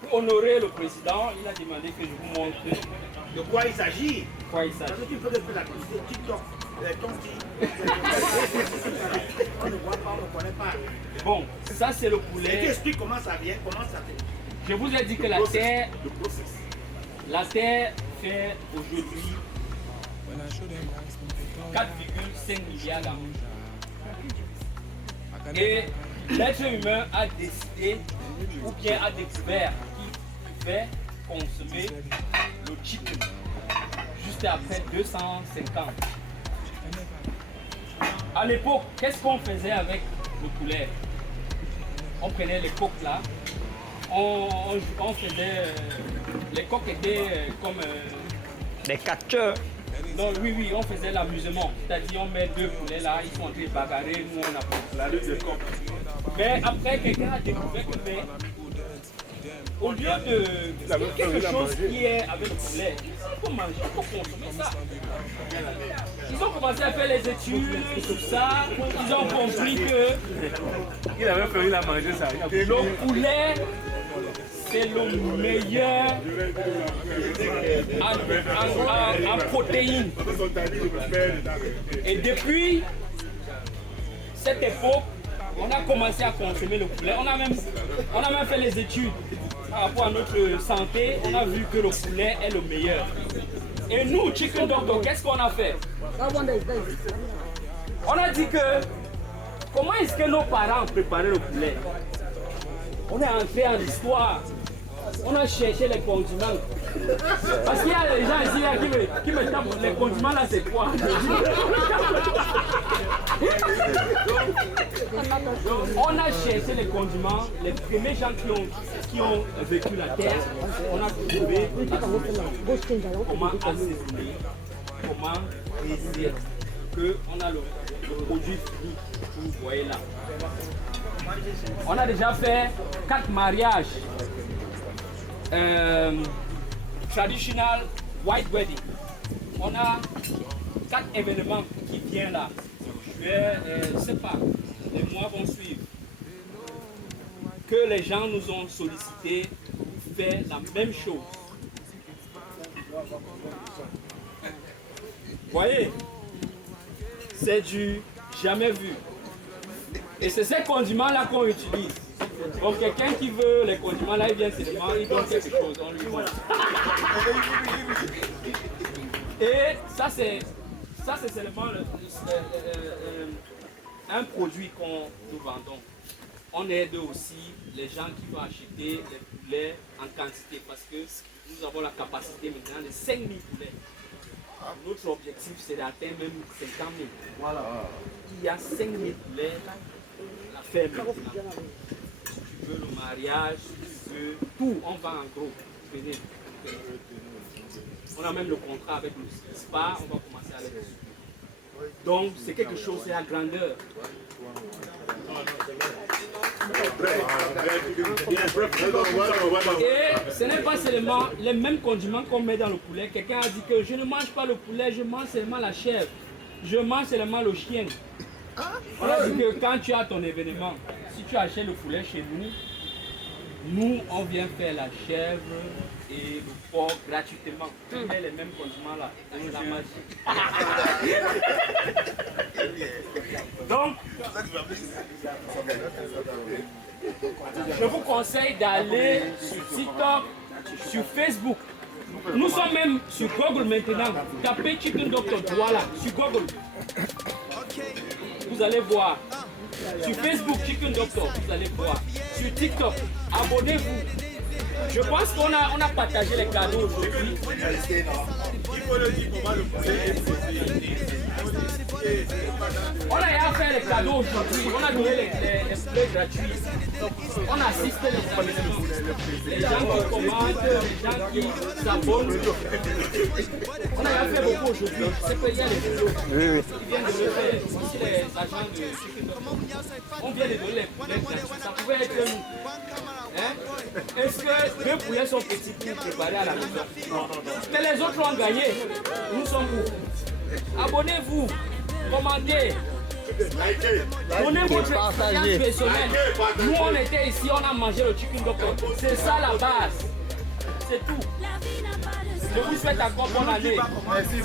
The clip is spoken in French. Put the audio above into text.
Pour honorer le président, il a demandé que je vous montre de quoi il s'agit. Quoi il s'agit. Parce que tu peux faire la publicité TikTok. Ton petit. On ne voit pas, on ne connaît pas. Bon, ça c'est le Et tu poulet. expliques comment ça vient, comment ça fait. Je vous ai dit que la terre fait aujourd'hui 4,5 milliards d'amour. Et l'être humain a décidé ou bien a découvert qu'il fait consommer le chicken juste après 250. À l'époque, qu'est-ce qu'on faisait avec le poulet? On prenait les coques là, on faisait, les coques étaient comme Des catcheurs. non, oui, on faisait l'amusement. C'est-à-dire, on met deux poulets là, ils sont en train de bagarrer, nous on a la lutte de coq. Mais après, quelqu'un a découvert que au lieu de quelque chose qui est avec le poulet, il faut manger, il faut consommer ça. Ils ont commencé à faire les études, tout ça. Ils ont compris que Il avait fait, il a mangé ça. le poulet, c'est le meilleur en protéines. Et depuis cette époque, on a commencé à consommer le poulet. On a même fait les études par rapport à notre santé. On a vu que le poulet est le meilleur. Et nous, Chicken Doctor, qu'est-ce qu'on a fait? On a dit que comment est-ce que nos parents préparaient le poulet? On est entré en histoire. On a cherché les condiments. Parce qu'il y a des gens ici là, qui me tapent les condiments là, c'est quoi? On a cherché les condiments. Les premiers gens qui ont vécu la terre, on a trouvé comment assaisonner, comment réussir qu'on a le produit fini que vous voyez là. On a déjà fait 4 mariages. Traditional white wedding. On a 4 événements qui viennent là. Je ne sais pas, les mois vont suivre. Que les gens nous ont sollicité pour faire la même chose. Voyez, c'est du jamais vu. Et c'est ces condiments-là qu'on utilise. Donc quelqu'un qui veut les condiments là, il vient seulement, il donne quelque chose, on lui vend. Et ça c'est seulement un produit qu'on nous vendons. On aide aussi les gens qui vont acheter les poulets en quantité parce que nous avons la capacité maintenant de 5 000 poulets. Notre objectif c'est d'atteindre même 50 000. Voilà. Il y a 5 000 poulets à la ferme maintenant. Si tu veux le mariage, si tu veux tout, on va en gros. Venez. On a même le contrat avec le spa, on va commencer avec le spa. Donc c'est quelque chose, c'est la grandeur. Et ce n'est pas seulement les mêmes condiments qu'on met dans le poulet. Quelqu'un a dit que je ne mange pas le poulet, je mange seulement la chèvre. Je mange seulement le chien. On a dit que quand tu as ton événement, si tu achètes le poulet chez nous, on vient faire la chèvre et le porc gratuitement. On met les mêmes condiments là. C'est la magie. Donc, je vous conseille d'aller sur TikTok, sur Facebook. Nous sommes même sur Google maintenant. Tapez Chicken Doctor, voilà, sur Google. Vous allez voir. Sur Facebook, Chicken Doctor, vous allez voir. Sur TikTok, abonnez-vous. Je pense qu'on a partagé les cadeaux aujourd'hui. Il faut le dire comment le poulet On a déjà fait les cadeaux aujourd'hui. On a donné les poulets gratuits. On assiste les gens qui commentent, les gens qui s'abonnent. On a déjà fait beaucoup aujourd'hui. C'est qu'il y a les vidéos. Ils viennent de le faire. Ici les agents de Chicken. On vient de donner les poulets gratuits. Ça pouvait être nous. Hein? Est-ce que 2 poulets sont petits pour préparer à la maison? Non. Que les autres ont gagné. Nous sommes où? Abonnez-vous, commentez. Donnez votre expérience personnelle. Nous, on était ici, on a mangé le chicken doctor. C'est ça la base. C'est tout. Je vous souhaite encore bonne année. Merci.